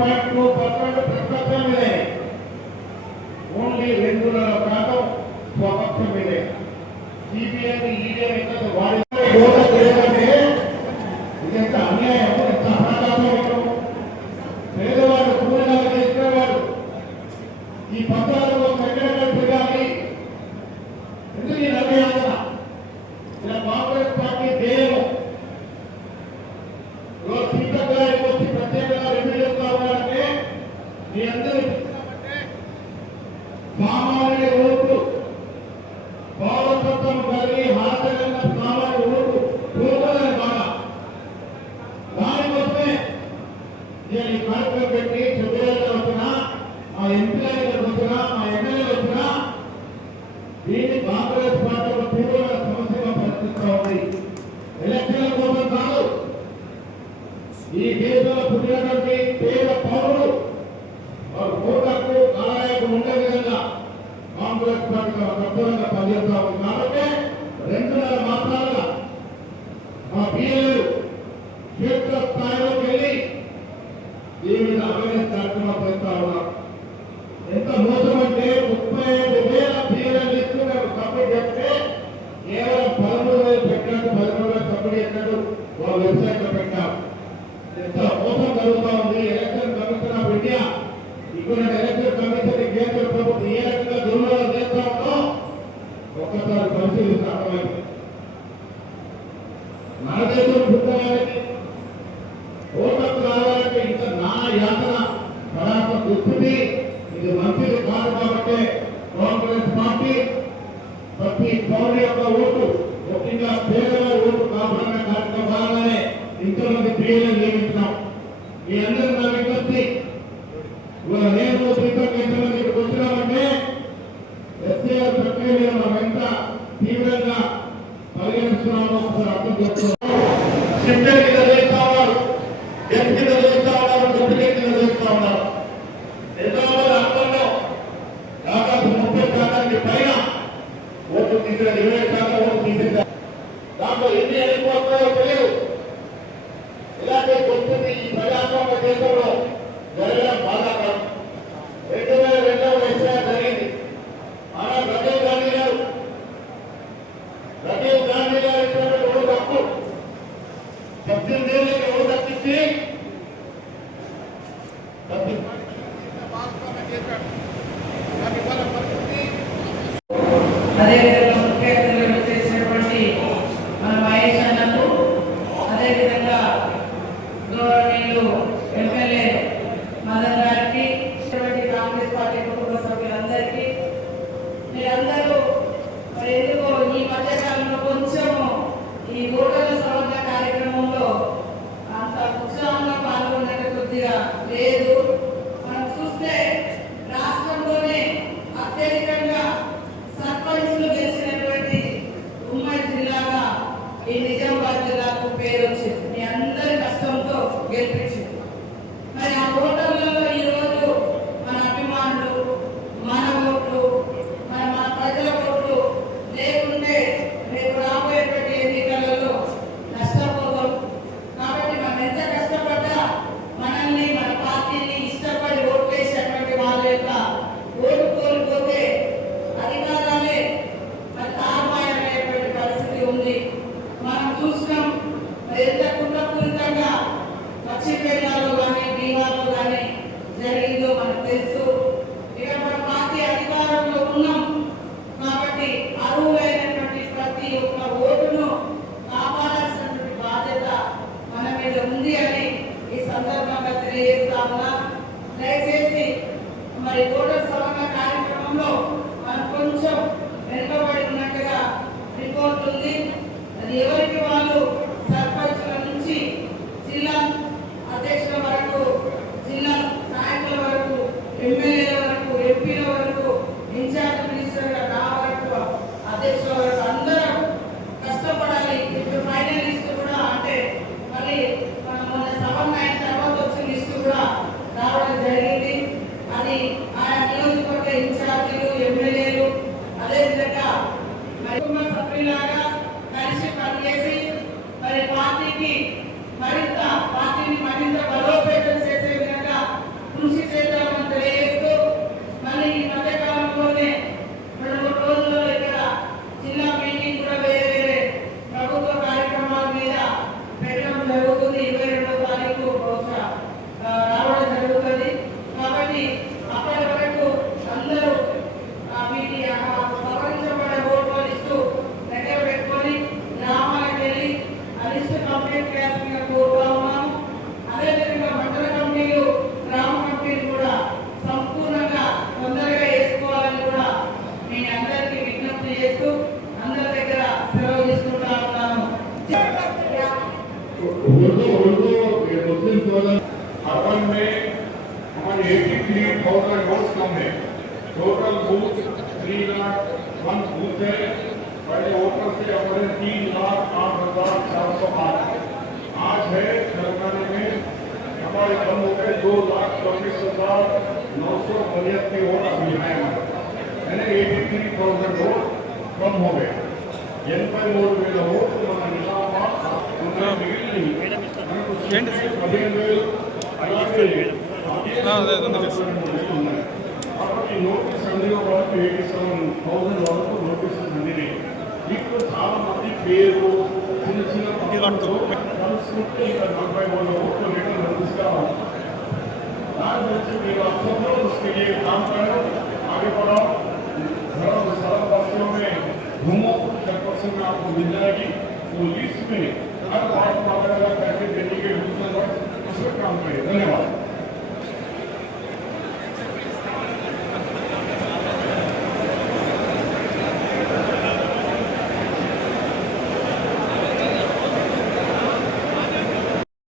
0.2% ప్రతిపక్షం మీదే, ఓన్లీ 2% స్వపక్షం మీదే. సిబిఐ ఈడీ వాడి లేదంటే ఇదంత అన్యాయం, ఎంత అనాథాతం. పేదవాడు కూలినాలు చేసుకునేవాడు ఈ పత్రాలు ఎక్కడెక్కడ తిరగాలి, ఎందుకు ఈ నవ్యాసన? ఇలా కాంగ్రెస్ పార్టీ ధ్యేయం సీతక్క గారికి వచ్చి ప్రత్యేకంగా ఎమ్మెల్యే కావాలంటే మీ అందరూ సామాన్య ఓట్లు పౌరసత్వం కలిగి హాజరైన సామాన్య ఓట్లు పూర్వలని బాగా దానికోసమే నేను ఈ కార్యక్రమం పెట్టి చదువులు వచ్చినా, మా ఎంపీలు వచ్చినా, మా ఎమ్మెల్యేలు వచ్చినా దీన్ని కాంగ్రెస్ పార్టీ ఒక తీవ్రమైన సమస్యగా పరిస్థితిగా ఉంది. ఎలక్షన్ల కోసం కాదు, ఈ దేశంలో పుట్టినటువంటి పేద పౌరులు వారు ఓటర్కు కాలయాకు ఉండే విధంగా కాంగ్రెస్ పార్టీ తప్పకుండా పనిచేస్తా ఉంది. కాబట్టి 2.5 మాసాలుగా మా పిల్లలు క్షేత్ర స్థాయిలోకి వెళ్ళి దీని మీద అవేర్నెస్ కార్యక్రమాలు చేస్తా ఉన్నారు. ఎంత మోసం అంటే 35,000 పిల్లలు ఇస్తూ మేము సబ్మిట్ చేస్తే కేవలం 13,000 పెట్టినట్టు, 13,000 సబ్మిట్ చేసినట్టు వాళ్ళ వెబ్సైట్ లో పెట్టారు. ఎంత మోసం జరుగుతూ ఉంది. ఎలక్షన్ కమిషన్ ఆఫ్ ఇండియా ఇక్కడ ఎలక్షన్ కమిషన్ కేంద్ర ప్రభుత్వం ఏ రకంగా దుర్మార్గం చేస్తా ఉందో ఒక్కసారి పరిశీలిస్తే అర్థమైంది. మన దేశం పుట్టడానికి ఓటకు రావాలంటే ఇంత నా యాతన పడాల్సిన దుస్థితి ఇది మంచిది కాదు. కాబట్టి కాంగ్రెస్ పార్టీ ప్రతి పౌరుని యొక్క ఓటు, ముఖ్యంగా పేదవారి ఓటు కాపాడనే కార్యక్రమాలనే ఇంతమంది పిల్లలు నియమించినాం. మీ అందరూ నా విజ్ఞప్తి, నేను ఇంతమంది ఇక్కడికి వచ్చినామంటే ఎస్ఐఆర్ ప్రక్రియ మీద మనం ఎంత తీవ్రంగా పరిగణిస్తున్నామో ఒకసారి అర్థం చేస్తున్నాం. సిస్టర్ కింద చేస్తా ఉన్నారు, డెత్ కింద చేస్తా ఉన్నారు, డెప్యూటీ కింద చేస్తా ఉన్నారు. హైదరాబాద్ అర్థంలో దాదాపు 30% పైన ఓటు తీసిన 20% ఓటు తీసేశారు. దాంట్లో ఎన్ని వెళ్ళిపోతాయో తెలియదు. ఇలాంటి కొద్ది ఈ ప్రజాస్వామ్య దేశంలో జరగడం బాధాకరం. 2002లో ఎస్ఐఆర్ జరిగింది. ఆనాడు రాజీవ్ గాంధీ గారు ఇచ్చినటువంటి ఓటు హక్కు 18 ఏళ్ళకి ఓటు హక్కించి అదేవిధంగా ముఖ్య అతిథులు చేసినటువంటి మన మహేష్ అన్నకు, అదేవిధంగా గౌరవనీయులు ఎమ్మెల్యే మదన్ గారికి, కాంగ్రెస్ పార్టీ కుటుంబ సభ్యులందరికీ, మీరందరూ మరి ఎందుకో ఈ మధ్యకాలంలో కొంచెము ఈ ఓటర్ల సమర్థ కార్యక్రమంలో అంత ఉత్సాహంగా పాల్గొన్నట్టు కొద్దిగా లేదు. మనం చూస్తే రాష్ట్రంలోనే అత్యధికంగా సర్పంచులు గెలిచినటువంటి ఉమ్మడి జిల్లాగా ఈ నిజామాబాద్ జిల్లాకు పేరు వచ్చింది. మీ అందరి కష్టంతో గెలిపించింది. మరి ఆ ఓటర్లలో ఈరోజు మన అభిమానులు, మన ఓట్లు, మన ప్రజల ఓట్లు లేకుంటే రేపు రాబోయేటువంటి ఎన్నికలలో నష్టపోతాం. కాబట్టి మనం ఎంత కష్టపడ్డా మనల్ని, మన పార్టీని ఇష్టపడి ఓట్లేసేటువంటి వాళ్ళ యొక్క ఓటు కోల్పోతే అధికారాలే మరి తారుమారయ్యేటువంటి పరిస్థితి ఉంది. మనం చూసినాం ఎంత కుట్రపూరితంగా పశ్చిమబెంగాల్లో కానీ బీహార్లో కానీ జరిగిందో మనకు తెలుసు. ఇక మన పార్టీ అధికారంలో ఉన్నాం కాబట్టి అర్హులైనటువంటి ప్రతి ఒక్క ఓటును కాపాడాల్సినటువంటి బాధ్యత మన మీద ఉంది అని ఈ సందర్భంగా తెలియజేస్తా ఉన్నా. దయచేసి మరి ఓటర్ సవరణ కార్యక్రమంలో మనం కొంచెం వెనుకబడి ఉన్నట్టుగా రిపోర్ట్ ఉంది. అది ఎవరికి వాళ్ళు సర్పంచుల నుంచి జిల్లా అధ్యక్షుల వరకు, జిల్లా నాయకుల వరకు, ఎమ్మెల్యేల వరకు, ఎంపీల వరకు, ఇన్ఛార్జ్ మినిస్టర్గా నా వరకు, అధ్యక్షుల వరకు అందరం కష్టపడాలి. ఇప్పుడు ఫైనల్ లిస్ట్ కూడా అంటే మళ్ళీ మనం మొన్న సవరణ అయిన తర్వాత వచ్చిన లిస్టు కూడా రావడం జరిగింది. అది ఆయా నియోజకవర్గ ఇన్ఛార్జీలు, ఎమ్మెల్యేలు, అదేవిధంగా మరి సభ్యులాగా కలిసి పనిచేసి జరుగుతుంది. 22వ తారీఖు బహుశా రావడం జరుగుతుంది. కాబట్టి అప్పటి వరకు అందరూ వీటి సవరించబడే ఓట్ల లిస్టు దగ్గర పెట్టుకొని గ్రామాలకు వెళ్ళి ఆ లిస్టు కంప్లీట్ చేయాల్సిందిగా కోరుతా ఉన్నాము. అదేవిధంగా మండల కమిటీలు, గ్రామ కమిటీలు కూడా సంపూర్ణంగా తొందరగా వేసుకోవాలని కూడా మీ అందరికీ విజ్ఞప్తి చేస్తూ అందరి దగ్గర సెలవు తీసుకుంటా ఉన్నాను. उर्दू ये मुस्लिम सोलर अर्बन में हमारे 83,000 वोट्स कम है। टोटल बूथ 3,01,000 बूथ है। पहले वोटर से हमारे 3,08,408 आज है तेलंगाना में हमारे कम हो गए 2,24,989 वोट अभी है हमारे, यानी 83,000 वोट कम हो गए। 83,000 वोट మన నిజామాబాద్ మిగిలింది మనకు 15,000 అలాగే కాబట్టి నోటీస్ అందిన వరకు 87,000 వరకు నోటీసులు అందినాయి. ఇప్పుడు చాలా మంది పేరు చిన్న చిన్న పత్రాలతో కలుసుకుంటే ఇంకా 40,000 ఓట్లు రిటర్న్ నోటీస్గా దాని గురించి మీరు అర్థంలో उसके लिए काम करो, आगे बढ़ो। सरल भाषा में घूमो, 10% में आपको मिल जाएगी। वो लिस्ट में हर बात को अगर करके देने के रूप में उस पर काम करें। धन्यवाद।